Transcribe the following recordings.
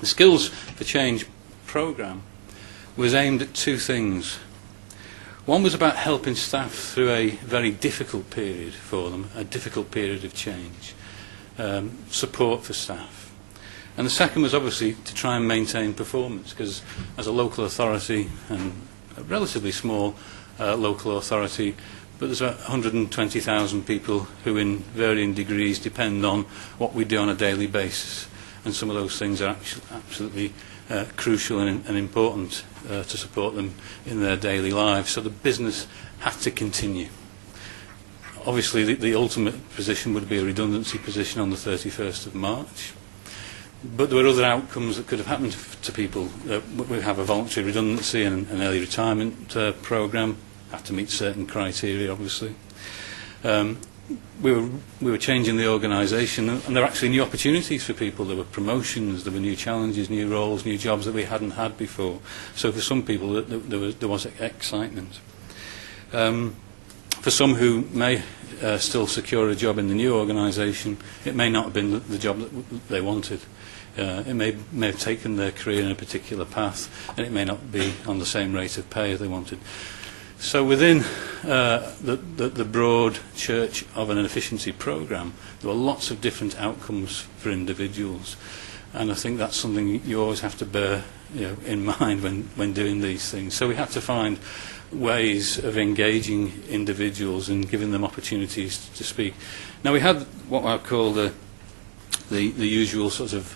The Skills for Change programme was aimed at two things. One was about helping staff through a very difficult period for them, a difficult period of change, support for staff. And the second was obviously to try and maintain performance, because as a local authority, and a relatively small local authority, but there's about 120,000 people who in varying degrees depend on what we do on a daily basis. And some of those things are absolutely crucial and important to support them in their daily lives. So the business had to continue. Obviously, the ultimate position would be a redundancy position on the 31st of March. But there were other outcomes that could have happened to people. We have a voluntary redundancy and an early retirement programme. Have to meet certain criteria, obviously. We were changing the organisation, and there were actually new opportunities for people. There were promotions, there were new challenges, new roles, new jobs that we hadn't had before. So for some people, there was excitement. For some who may still secure a job in the new organisation, it may not have been the job that they wanted. It may have taken their career in a particular path, and it may not be on the same rate of pay as they wanted. So within the broad church of an efficiency programme, there were lots of different outcomes for individuals, and I think that's something you always have to bear in mind when doing these things. So we had to find ways of engaging individuals and giving them opportunities to speak. Now we had what I call the usual sort of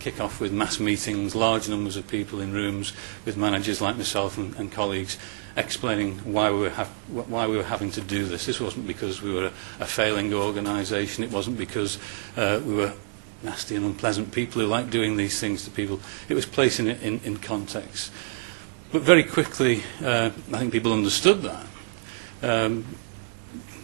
kick-off with mass meetings, large numbers of people in rooms with managers like myself and colleagues, explaining why we were having to do this. This wasn't because we were a failing organisation. It wasn't because we were nasty and unpleasant people who like doing these things to people. It was placing it in context. But very quickly, I think people understood that.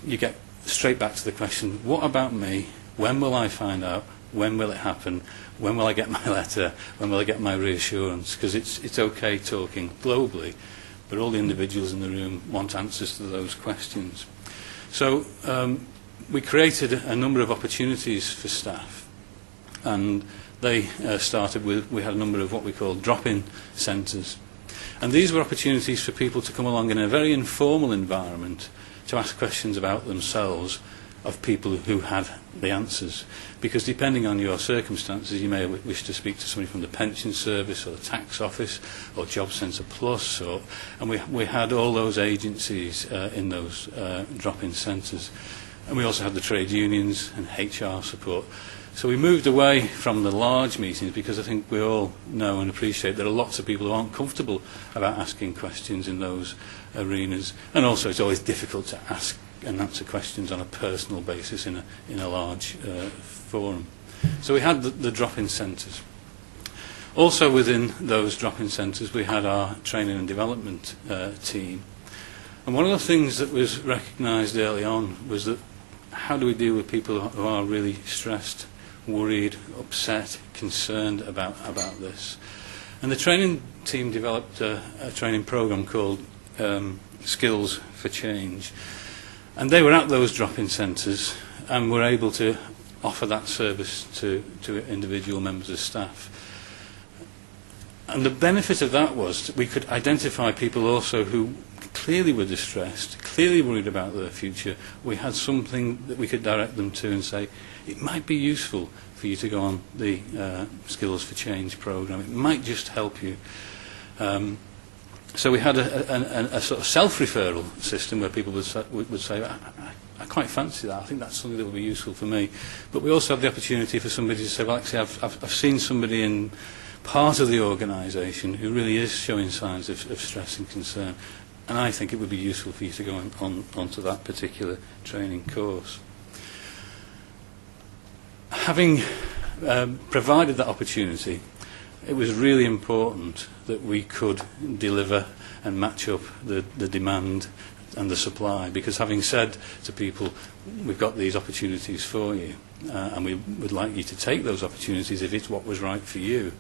You get straight back to the question, what about me? When will I find out? When will it happen? When will I get my letter? When will I get my reassurance? Because it's okay talking globally, but all the individuals in the room want answers to those questions. So we created a number of opportunities for staff, and they started with, we had a number of what we call drop-in centres. And these were opportunities for people to come along in a very informal environment to ask questions about themselves of people who had the answers. Because depending on your circumstances, you may wish to speak to somebody from the pension service or the tax office or Job Centre Plus, and we had all those agencies in those drop-in centres. And we also had the trade unions and HR support. So we moved away from the large meetings, because I think we all know and appreciate there are lots of people who aren't comfortable about asking questions in those arenas. And also it's always difficult to ask and answer questions on a personal basis in a large forum. So we had the drop-in centres. Also within those drop-in centres we had our training and development team. And one of the things that was recognised early on was that how do we deal with people who are really stressed, worried, upset, concerned about this? And the training team developed a training programme called Skills for Change. And they were at those drop-in centres and were able to offer that service to individual members of staff. And the benefit of that was that we could identify people also who clearly were distressed, clearly worried about their future. We had something that we could direct them to and say, it might be useful for you to go on the Skills for Change programme. It might just help you. So we had a sort of self-referral system where people would say, I quite fancy that. I think that's something that would be useful for me. But we also have the opportunity for somebody to say, well, actually, I've seen somebody in part of the organisation who really is showing signs of stress and concern, and I think it would be useful for you to go onto that particular training course. Having provided that opportunity, it was really important that we could deliver and match up the demand and the supply, because having said to people, we've got these opportunities for you, and we would like you to take those opportunities if it's what was right for you,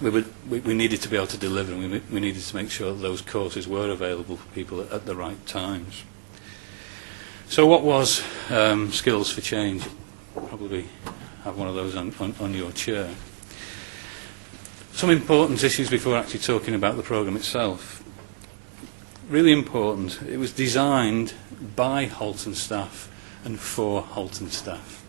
we needed to be able to deliver, and we needed to make sure that those courses were available for people at the right times. So what was Skills for Change? Probably have one of those on your chair. Some important issues before actually talking about the programme itself. Really important, it was designed by Halton staff and for Halton staff.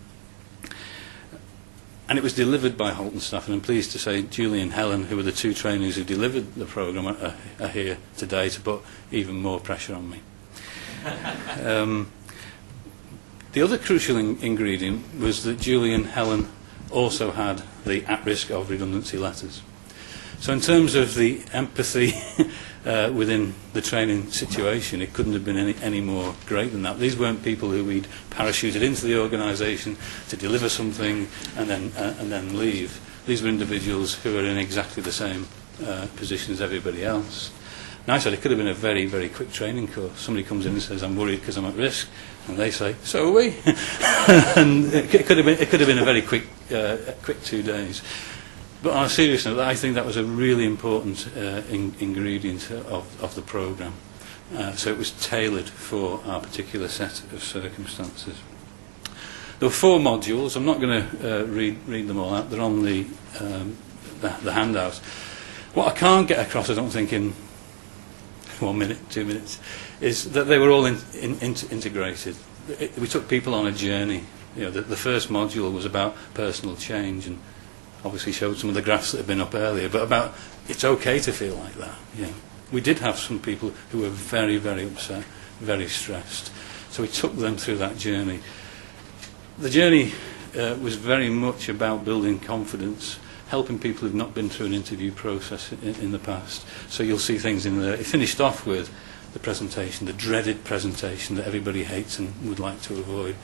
And it was delivered by Halton staff, and I'm pleased to say Julie and Helen, who were the two trainees who delivered the programme, are here today to put even more pressure on me. The other crucial ingredient was that Julie and Helen also had the at-risk of redundancy letters. So in terms of the empathy within the training situation, it couldn't have been any more great than that. These weren't people who we'd parachuted into the organisation to deliver something and then leave. These were individuals who were in exactly the same position as everybody else. Now I said it could have been a very, very quick training course. Somebody comes in and says, I'm worried because I'm at risk. And they say, so are we. And it could have been a very quick 2 days. But on a serious note, I think that was a really important ingredient of the programme. So it was tailored for our particular set of circumstances. There were 4 modules. I'm not going to read them all out. They're on the handout. What I can't get across, I don't think, in 1 minute, 2 minutes, is that they were all integrated. We took people on a journey. You know, the first module was about personal change, and obviously showed some of the graphs that had been up earlier, but about it's okay to feel like that. You know, we did have some people who were very, very upset, very stressed. So we took them through that journey. The journey was very much about building confidence, helping people who've not been through an interview process in the past. So you'll see things in there. It finished off with the presentation, the dreaded presentation that everybody hates and would like to avoid.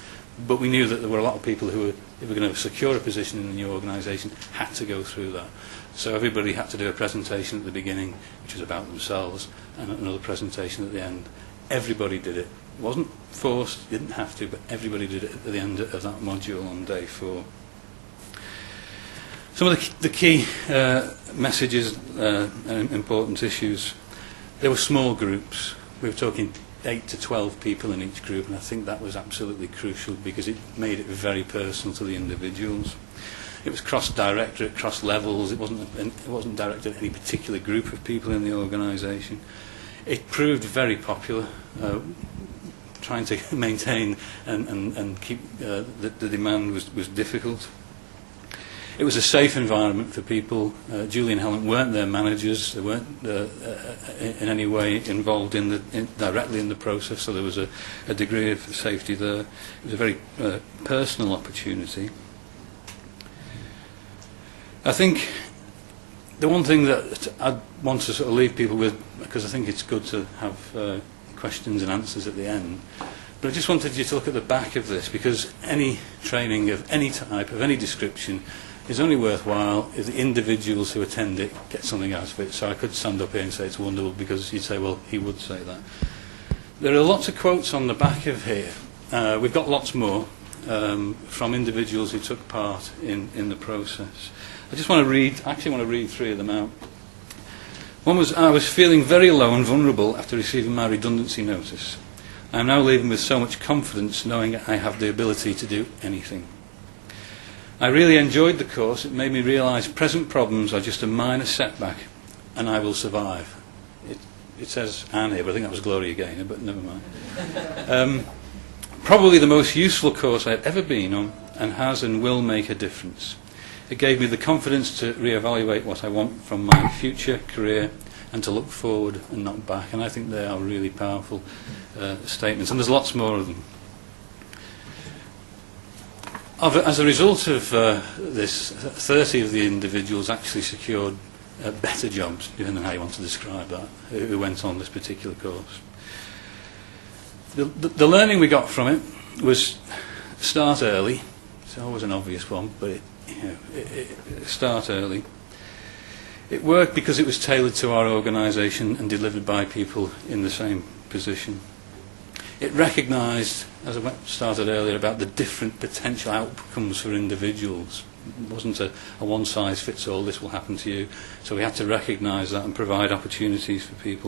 But we knew that there were a lot of people who were, if we're going to secure a position in the new organisation, had to go through that. So everybody had to do a presentation at the beginning, which was about themselves, and another presentation at the end. Everybody did it. It wasn't forced, didn't have to, but everybody did it at the end of that module on day 4. Some of the key messages and important issues. There were small groups. We were talking 8 to 12 people in each group, and I think that was absolutely crucial because it made it very personal to the individuals. It was cross-directorate, cross-levels. It wasn't directed at any particular group of people in the organisation. It proved very popular. Trying to maintain and keep the demand was difficult. It was a safe environment for people. Julie and Helen weren't their managers. They weren't in any way involved directly in the process, so there was a degree of safety there. It was a very personal opportunity. I think the one thing that I'd want to sort of leave people with, because I think it's good to have questions and answers at the end, but I just wanted you to look at the back of this, because any training of any type, of any description, is only worthwhile if the individuals who attend it get something out of it. So I could stand up here and say it's wonderful, because you'd say, well, he would say that. There are lots of quotes on the back of here. We've got lots more from individuals who took part in the process. I just want to read, actually want to read 3 of them out. One was, I was feeling very low and vulnerable after receiving my redundancy notice. I am now leaving with so much confidence, knowing I have the ability to do anything. I really enjoyed the course. It made me realise present problems are just a minor setback, and I will survive. It says Anne here, but I think that was Gloria Gaynor, but never mind. Probably the most useful course I've ever been on, and has and will make a difference. It gave me the confidence to reevaluate what I want from my future career and to look forward and not back. And I think they are really powerful statements, and there's lots more of them. As a result of this, 30 of the individuals actually secured better jobs, depending on how you want to describe that, who went on this particular course. The learning we got from it was start early. It's always an obvious one, but start early. It worked because it was tailored to our organisation and delivered by people in the same position. It recognised, as I started earlier, about the different potential outcomes for individuals. It wasn't a one-size-fits-all, this will happen to you. So we had to recognise that and provide opportunities for people.